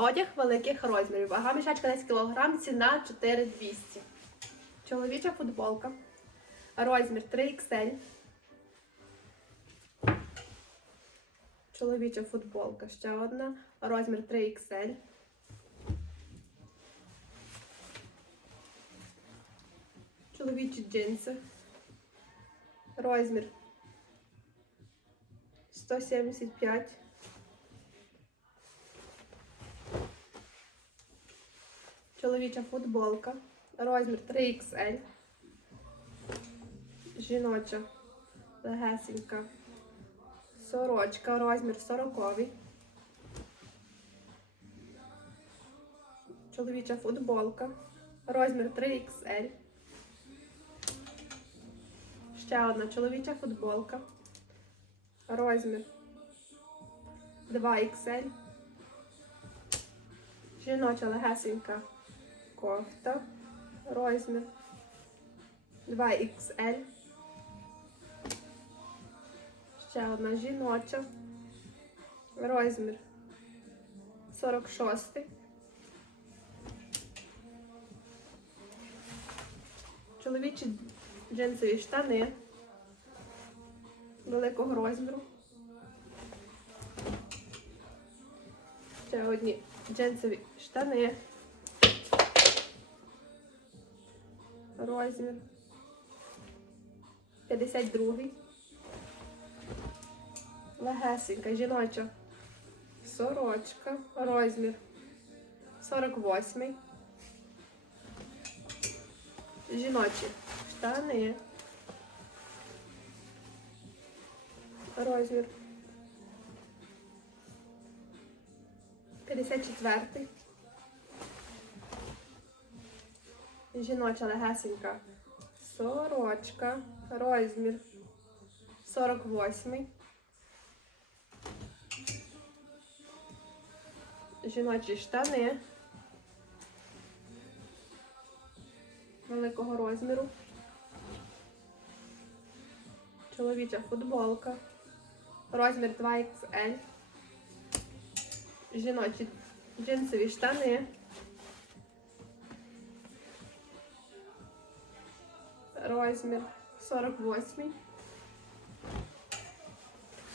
Одяг великих розмірів. Вага мішечка 10 кг, ціна 4200. Чоловіча футболка. Розмір 3XL. Чоловіча футболка. Ще одна. Розмір 3XL. Чоловічі джинси. Розмір 175. Чоловіча футболка. Розмір 3XL. Жіноча легесенька. Сорочка. Розмір 40. Чоловіча футболка. Розмір 3XL. Ще одна чоловіча футболка. Розмір 2XL. Жіноча легесенька кофта. Розмір 2XL. Ще одна жіноча. Розмір 46. Чоловічі джинсові штани великого розміру. Ще одні джинсові штани. Розмір 52. Легесенька жіноча сорочка. Розмір 48. Жіночі штани. Розмір 54. Жіноча легесенька сорочка. Розмір 48. Жіночі штани великого розміру. Чоловіча футболка. Розмір 2XL. Жіночі джинсові штани. Розмір 48.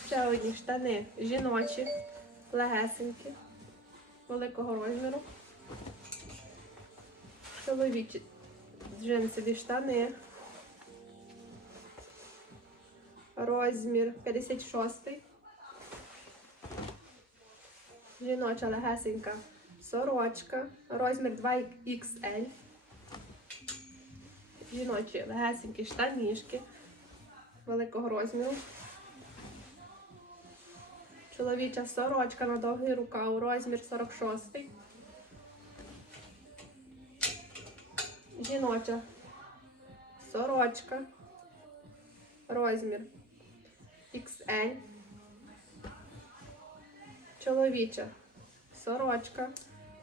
Ще одні штани жіночі, легесенькі, великого розміру. Чоловічі джинсові штани. Розмір 56. Жіноча легесенька сорочка. Розмір 2XL. Жіночі легесенькі штанішки великого розміру. Чоловіча сорочка на довгий рукав, розмір 46. Жіноча сорочка. Розмір XL. Чоловіча сорочка.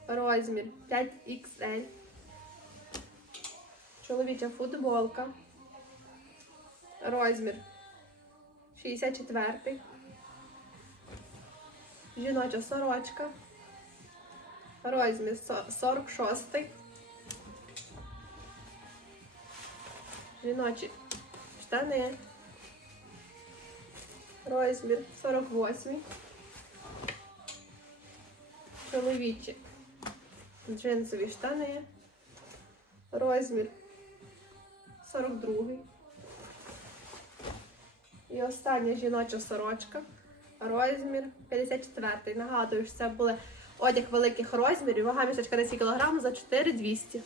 Розмір 5XL. Чоловіча футболка. Розмір 64. Жіноча сорочка. Розмір со- 46. Жіночі штани. Розмір 48. Чоловічі джинсові штани. Розмір 42. І остання жіноча сорочка. Розмір 54. Нагадую, що це були одяг великих розмірів. Вага мішечка 10 кг за 4200.